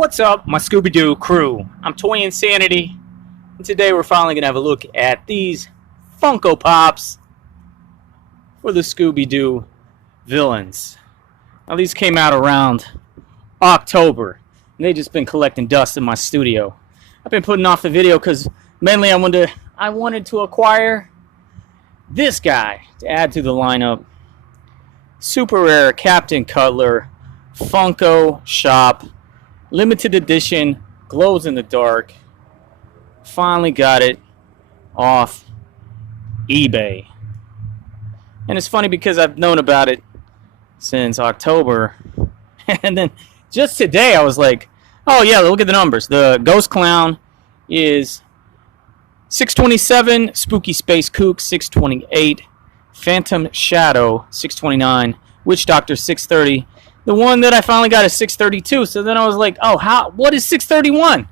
What's up, my Scooby-Doo crew? I'm Toy Insanity, and today we're finally going to have a look at these Funko Pops for the Scooby-Doo villains. Now, these came out around October, and they've just been collecting dust in my studio. I've been putting off the video because mainly I wanted to acquire this guy to add to the lineup. Super rare Captain Cutler Funko Shop. Limited edition, glows in the dark. Finally got it off eBay. And it's funny because I've known about it since October. And then just today I was like, oh yeah, look at the numbers. The Ghost Clown is 627, Spooky Space Kook 628, Phantom Shadow 629, Witchdoctor 630. The one that I finally got is 632. So then I was like, oh, what is 631?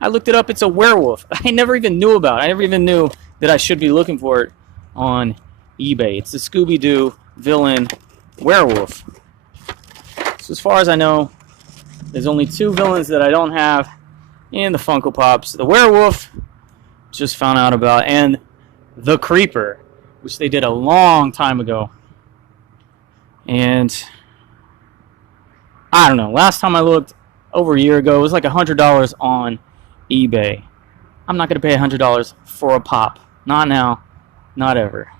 I looked it up. It's a werewolf. I never even knew about it. I never even knew that I should be looking for it on eBay. It's the Scooby-Doo villain werewolf. So as far as I know, there's only two villains that I don't have in the Funko Pops. The werewolf, just found out about, and the creeper, which they did a long time ago. And I don't know. Last time I looked, over a year ago, it was like $100 on eBay. I'm not going to pay $100 for a pop. Not now. Not ever.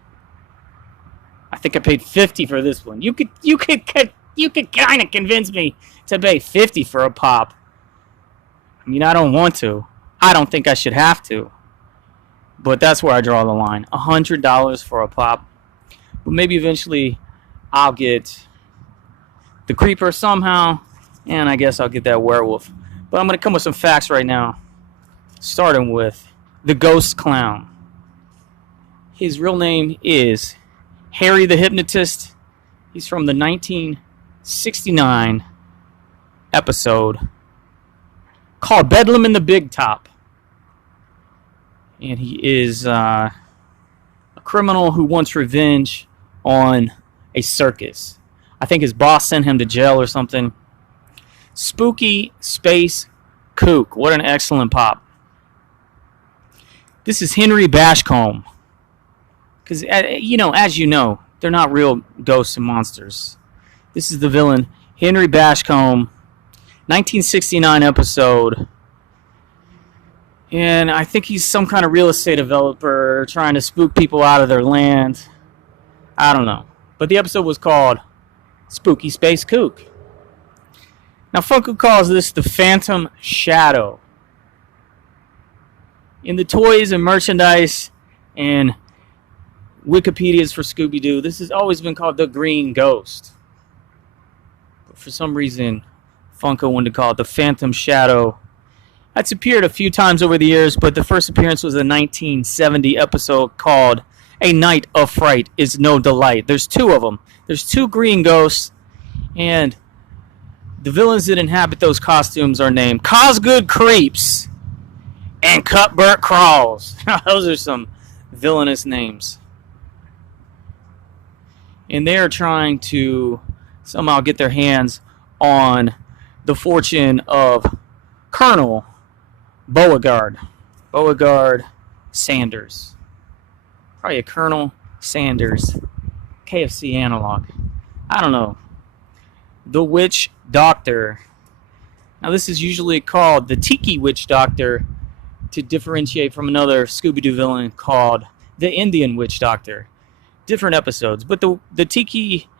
I think I paid $50 for this one. You could kind of convince me to pay $50 for a pop. I mean, I don't want to. I don't think I should have to. But that's where I draw the line. $100 for a pop. But maybe eventually I'll get the creeper somehow, and I guess I'll get that werewolf. But I'm going to come with some facts right now, starting with the Ghost Clown. His real name is Harry the Hypnotist. He's from the 1969 episode called Bedlam in the Big Top. And he is a criminal who wants revenge on a circus. I think his boss sent him to jail or something. Spooky Space Kook. What an excellent pop. This is Henry Bashcombe. Because, as you know, they're not real ghosts and monsters. This is the villain, Henry Bashcombe, 1969 episode. And I think he's some kind of real estate developer trying to spook people out of their land. I don't know. But the episode was called Spooky Space Kook. Now, Funko calls this the Phantom Shadow. In the toys and merchandise and Wikipedias for Scooby-Doo, this has always been called the Green Ghost. But for some reason, Funko wanted to call it the Phantom Shadow. That's appeared a few times over the years, but the first appearance was a 1970 episode called A Night of Fright is No Delight. There's two of them. There's two green ghosts, and the villains that inhabit those costumes are named Cosgood Creeps and Cuthbert Crawls. Those are some villainous names. And they're trying to somehow get their hands on the fortune of Colonel Beauregard Sanders. Probably a Colonel Sanders KFC analog. I don't know. The Witchdoctor. Now, this is usually called the Tiki Witchdoctor to differentiate from another Scooby-Doo villain called the Indian Witchdoctor. Different episodes. But the Tiki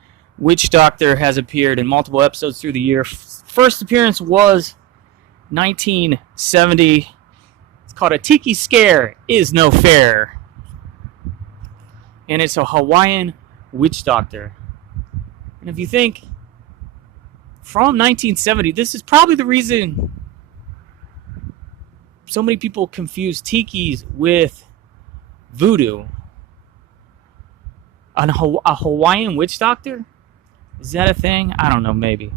Witchdoctor has appeared in multiple episodes through the year. First appearance was 1970. It's called A Tiki Scare Is No Fair. And it's a Hawaiian witch doctor. And if you think, from 1970, this is probably the reason so many people confuse tikis with voodoo. A Hawaiian witch doctor? Is that a thing? I don't know, maybe.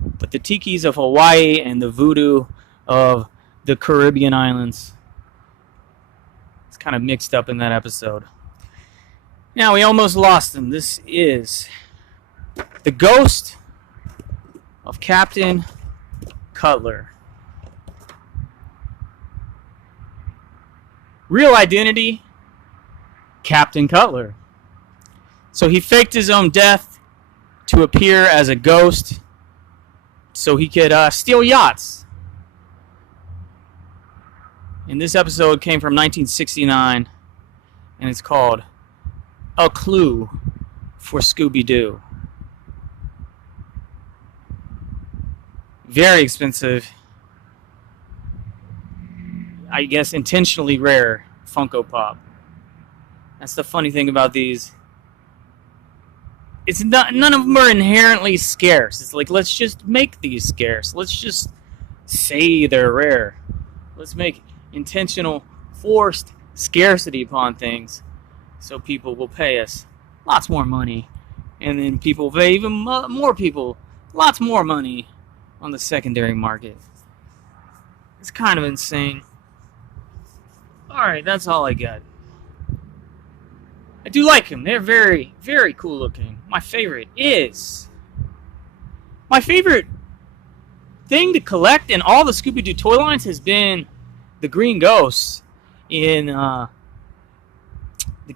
But the tikis of Hawaii and the voodoo of the Caribbean islands, it's kind of mixed up in that episode. Now, we almost lost him. This is the ghost of Captain Cutler. Real identity, Captain Cutler. So he faked his own death to appear as a ghost so he could steal yachts. And this episode came from 1969, and it's called A Clue for Scooby-Doo. Very expensive. I guess intentionally rare Funko Pop. That's the funny thing about these. It's not, none of them are inherently scarce. It's like, let's just make these scarce. Let's just say they're rare. Let's make intentional, forced scarcity upon things so people will pay us lots more money. And then people will pay even more people lots more money on the secondary market. It's kind of insane. Alright, that's all I got. I do like them. They're very, very cool looking. My favorite thing to collect in all the Scooby-Doo toy lines has been the Green Ghosts in the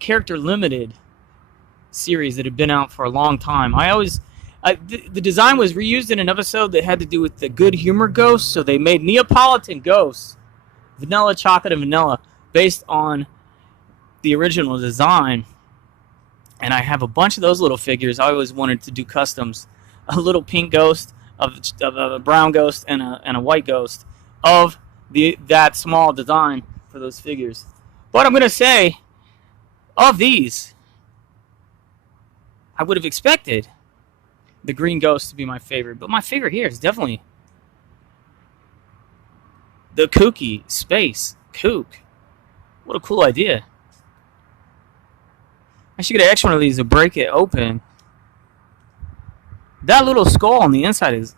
Character Limited series that had been out for a long time. The design was reused in an episode that had to do with the good humor ghosts, so they made Neapolitan ghosts, vanilla, chocolate, and vanilla, based on the original design. And I have a bunch of those little figures. I always wanted to do customs. A little pink ghost, of a brown ghost, and a white ghost of that small design for those figures. But I'm going to say, of these, I would have expected the Green Ghost to be my favorite. But my favorite here is definitely the Kooky Space Kook. What a cool idea. I should get an extra one of these to break it open. That little skull on the inside is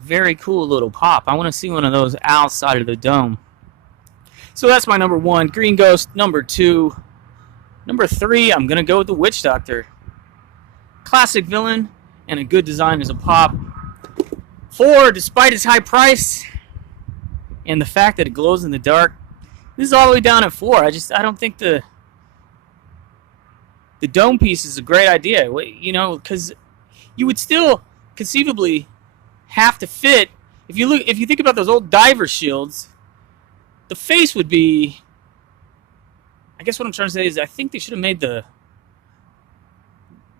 very cool little pop. I want to see one of those outside of the dome. So that's my number 1, Green Ghost. Number 2. Number 3, I'm going to go with the Witchdoctor. Classic villain and a good design as a pop. 4, despite its high price and the fact that it glows in the dark, this is all the way down at 4. I don't think the dome piece is a great idea, you know, because you would still conceivably have to fit. If you think about those old diver shields, the face would be. I guess what I'm trying to say is I think they should have made the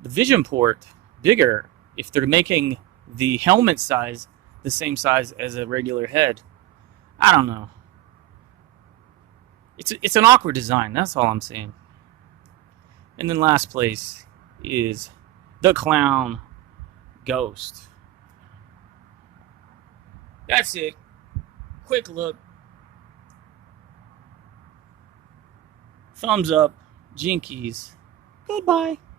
vision port bigger if they're making the helmet size the same size as a regular head. I don't know. It's an awkward design. That's all I'm saying. And then last place is the Clown Ghost. That's it. Quick look. Thumbs up. Jinkies. Goodbye.